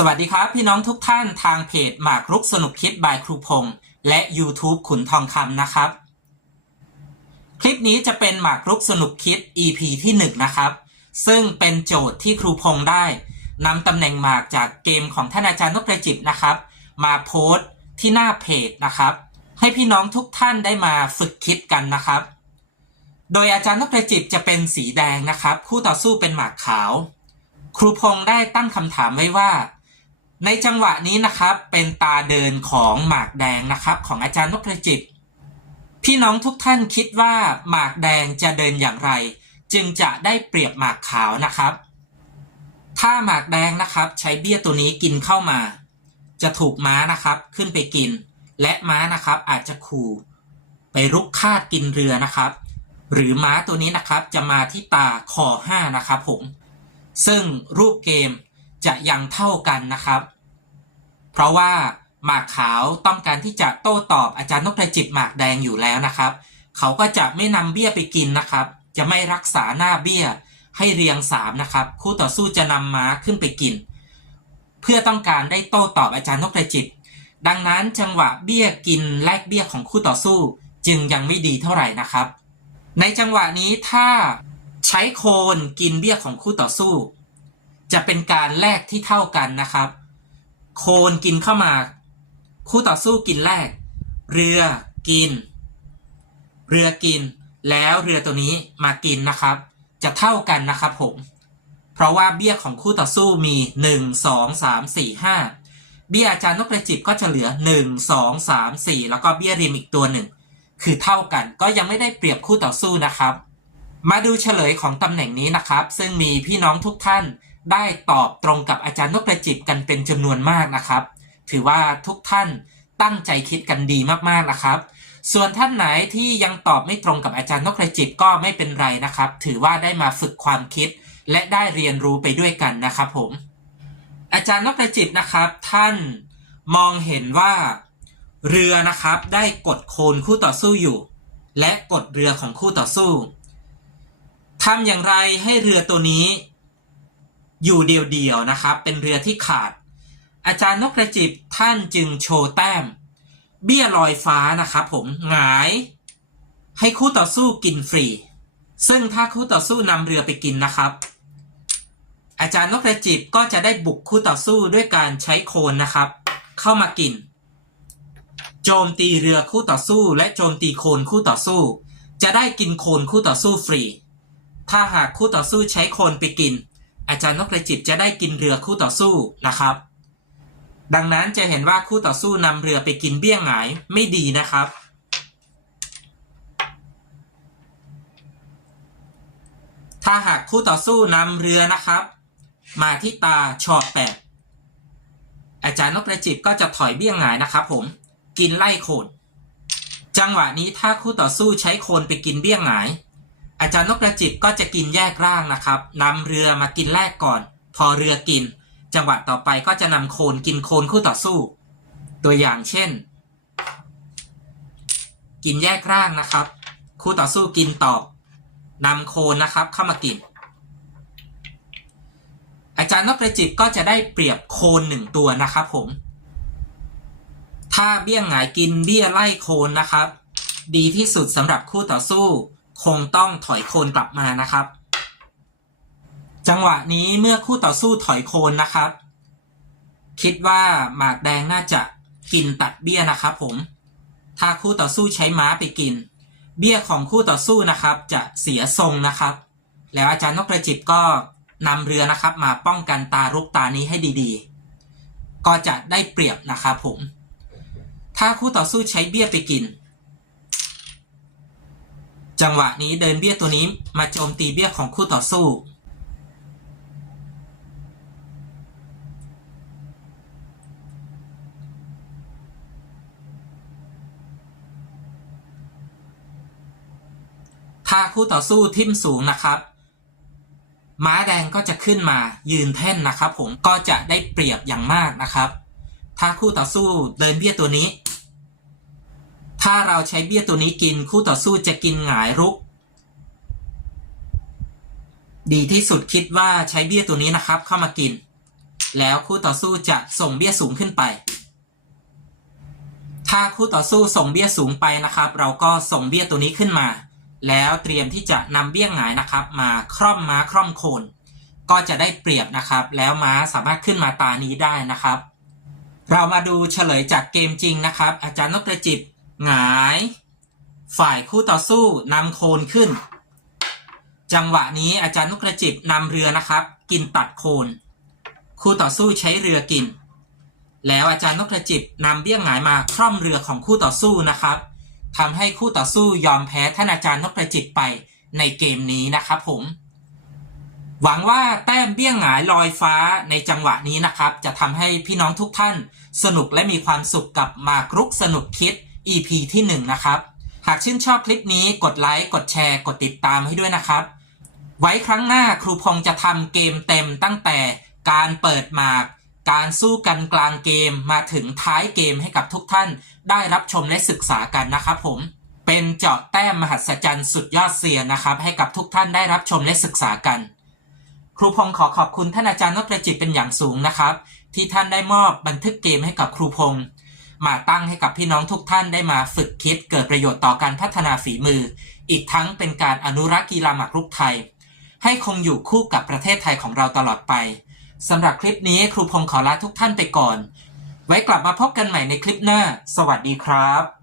สวัสดีครับพี่น้องทุกท่านทางเพจหมากรุกสนุกคิดบายครูพงษ์และ YouTube ขุนทองคำนะครับ คลิปนี้จะเป็นหมากรุกสนุกคิด EP ที่ 1 นะครับ ซึ่งเป็นโจทย์ที่ครูพงษ์ได้นำตำแหน่งหมากจากเกมของท่านอาจารย์นกกระจิบนะครับ มาโพสต์ที่หน้าเพจนะครับ ให้พี่น้องทุกท่านได้มาฝึกคิดกันนะครับ โดยอาจารย์นกกระจิบจะเป็นสีแดงนะครับ คู่ต่อสู้เป็นหมากขาว ครูพงษ์ได้ตั้งคำถามไว้ว่า ในจังหวะนี้นะครับเป็นตาเดินของหมากแดงนะครับ ของอาจารย์นกกระจิบ พี่น้องทุกท่านคิดว่าหมากแดงจะเดินอย่างไร จึงจะได้เปรียบหมากขาวนะครับ ถ้าหมากแดงนะครับใช้เบี้ยตัวนี้กินเข้ามา จะถูกม้านะครับขึ้นไปกิน และม้านะครับอาจจะขู่ไปรุกคาดกินเรือนะครับ หรือม้าตัวนี้นะครับจะมาที่ตาคอห้านะครับผมซึ่งรูปเกม จะยังเท่ากันนะครับ เพราะว่าหมากขาวต้องการที่จะโต้ตอบอาจารย์นกกระจิบหมากแดงอยู่แล้วนะครับ เขาก็จะไม่นำเบี้ยไปกินนะครับ จะไม่รักษาหน้าเบี้ยให้เรียงสามนะครับ คู่ต่อสู้จะนำม้าขึ้นไปกิน เพื่อต้องการได้โต้ตอบอาจารย์นกกระจิบดังนั้นจังหวะเบี้ยกินแลกเบี้ยของคู่ต่อสู้ จึงยังไม่ดีเท่าไหร่นะครับ ในจังหวะนี้ถ้าใช้โคนกินเบี้ยของคู่ต่อสู้ จะเป็นการแลกที่เท่ากันนะครับ โคนกินเข้ามา คู่ต่อสู้กินแลกเรือกิน เรือกิน แล้วเรือตัวนี้มากินนะครับ จะเท่ากันนะครับผม เพราะว่าเบี้ยของคู่ต่อสู้มี 1 2 3 4 5 เบี้ยอาจารย์นกกระจิบก็จะเหลือ 1 2 3 4 แล้วก็เบี้ยริมอีกตัวหนึ่ง คือเท่ากันก็ยังไม่ได้เปรียบคู่ต่อสู้นะครับ มาดูเฉลยของตำแหน่งนี้นะครับ ซึ่งมีพี่น้องทุกท่าน ได้ตอบตรงกับอาจารย์นกกระจิบกันเป็นจำนวนมากนะครับ ถือว่าทุกท่านตั้งใจคิดกันดีมากๆนะครับ ส่วนท่านไหนที่ยังตอบไม่ตรงกับอาจารย์นกกระจิบก็ไม่เป็นไรนะครับ ถือว่าได้มาฝึกความคิด และได้เรียนรู้ไปด้วยกันนะครับผม อาจารย์นกกระจิบนะครับ ท่านมองเห็นว่าเรือนะครับได้กดโคนคู่ต่อสู้อยู่ และกดเรือของคู่ต่อสู้ทำอย่างไรให้เรือตัวนี้ อยู่เดียวๆนะครับ เป็นเรือที่ขาด อาจารย์นกกระจิบท่านจึงโชว์แต้ม เบี้ยลอยฟ้านะครับผมหงายให้คู่ต่อสู้กินฟรี ซึ่งถ้าคู่ต่อสู้นำเรือไปกินนะครับ อาจารย์นกกระจิบก็จะได้บุกคู่ต่อสู้ด้วยการใช้โคนนะครับ เข้ามากิน โจมตีเรือคู่ต่อสู้ และโจมตีโคนคู่ต่อสู้ จะได้กินโคนคู่ต่อสู้ฟรี ถ้าหากคู่ต่อสู้ใช้โคนไปกิน อาจารย์นกกระจิบจะได้กินเรือคู่ต่อสู้นะครับ ดังนั้นจะเห็นว่าคู่ต่อสู้นำเรือไปกินเบี้ยงหงายไม่ดีนะครับ ถ้าหากคู่ต่อสู้นำเรือนะครับ มาที่ตาชอบแปดอาจารย์นกกระจิบก็จะถอยเบี้ยงหงายนะครับ ผมกินไล่โคนจังหวะนี้ถ้าคู่ต่อสู้ใช้โคนไปกินเบี้ยงหงาย อาจารย์นกกระจิบก็จะกินแยกร่างนะครับนำเรือมากินแรกก่อน พอเรือกิน จังหวะต่อไปก็จะนำโคนกินโคนคู่ต่อสู้ ตัวอย่างเช่น กินแยกร่างนะครับ คู่ต่อสู้กินตอบนำโคนนะครับเข้ามากิน อาจารย์นกกระจิบก็จะได้เปรียบโคนหนึ่งตัวนะครับผมถ้าเบี้ยงหงายกินเบี้ยไล่โคนนะครับ ดีที่สุดสำหรับคู่ต่อสู้ คงต้องถอยโคนกลับมานะครับ จังหวะนี้เมื่อคู่ต่อสู้ถอยโคนนะครับ คิดว่าหมากแดงน่าจะกินตัดเบี้ยนะครับ ผม ถ้าคู่ต่อสู้ใช้ม้าไปกิน เบี้ยของคู่ต่อสู้นะครับ จะเสียทรงนะครับ แล้วอาจารย์นกกระจิบก็นำเรือนะครับ มาป้องกันตารุกตานี้ให้ดีๆ ก็จะได้เปรียบนะครับผม ถ้าคู่ต่อสู้ใช้เบี้ยไปกิน จังหวะนี้เดินเบี้ยตัวนี้มาโจมตีเบี้ยของคู่ต่อสู้ ถ้าคู่ต่อสู้ทิ่มสูงนะครับ ม้าแดงก็จะขึ้นมายืนแท่นนะครับ ผมก็จะได้เปรียบอย่างมากนะครับ ถ้าคู่ต่อสู้เดินเบี้ยตัวนี้ ถ้าเราใช้เบี้ยตัวนี้กินคู่ต่อสู้จะกินหงายรุก ดีที่สุดคิดว่าใช้เบี้ยตัวนี้นะครับ เข้ามากิน แล้วคู่ต่อสู้จะส่งเบี้ยสูงขึ้นไป ถ้าคู่ต่อสู้ส่งเบี้ยสูงไปนะครับ เราก็ส่งเบี้ยตัวนี้ขึ้นมา แล้วเตรียมที่จะนำเบี้ยหงายนะครับ มาคร่อมม้าคร่อมโคน ก็จะได้เปรียบนะครับ แล้วม้าสามารถขึ้นมาตานี้ได้นะครับ เรามาดูเฉลยจากเกมจริงนะครับ อาจารย์นกกระจิบ หงาย ฝ่ายคู่ต่อสู้นำโคนขึ้น จังหวะนี้อาจารย์นกกระจิบนำเรือนะครับ กินตัดโคน คู่ต่อสู้ใช้เรือกิน แล้วอาจารย์นกกระจิบนำเบี้ยงหงายมาคร่อมเรือของคู่ต่อสู้นะครับทำให้คู่ต่อสู้ยอมแพ้ท่านอาจารย์นกกระจิบไปในเกมนี้นะครับผม หวังว่าแต้มเบี้ยงหงายลอยฟ้าในจังหวะนี้นะครับ จะทำให้พี่น้องทุกท่านสนุกและมีความสุขกับมากรุกสนุกคิด EP ที่ 1 นะครับ หากชื่นชอบคลิปนี้กดไลค์ กดแชร์ กดติดตามให้ด้วยนะครับ ไว้ครั้งหน้าครูพงษ์จะทำเกมเต็มตั้งแต่การเปิดหมาก การสู้กันกลางเกมมาถึงท้ายเกมให้กับทุกท่าน ได้รับชมและศึกษากันนะครับผมเป็นเจาะแต้มมหัศจรรย์สุดยอดเซียนะครับ ให้กับทุกท่านได้รับชมและศึกษากัน ครูพงษ์ขอขอบคุณท่านอาจารย์นพประจิตเป็นอย่างสูงนะครับ ที่ท่านได้มอบบันทึกเกมให้กับครูพงษ์ มาตั้งให้กับพี่น้องทุกท่านได้มาฝึกคิดเกิดประโยชน์ต่อการพัฒนาฝีมือ อีกทั้งเป็นการอนุรักษ์กีฬาหมากรุกไทย ให้คงอยู่คู่กับประเทศไทยของเราตลอดไปสำหรับคลิปนี้ครูพงษ์ขอลาทุกท่านไปก่อน ไว้กลับมาพบกันใหม่ในคลิปหน้า สวัสดีครับ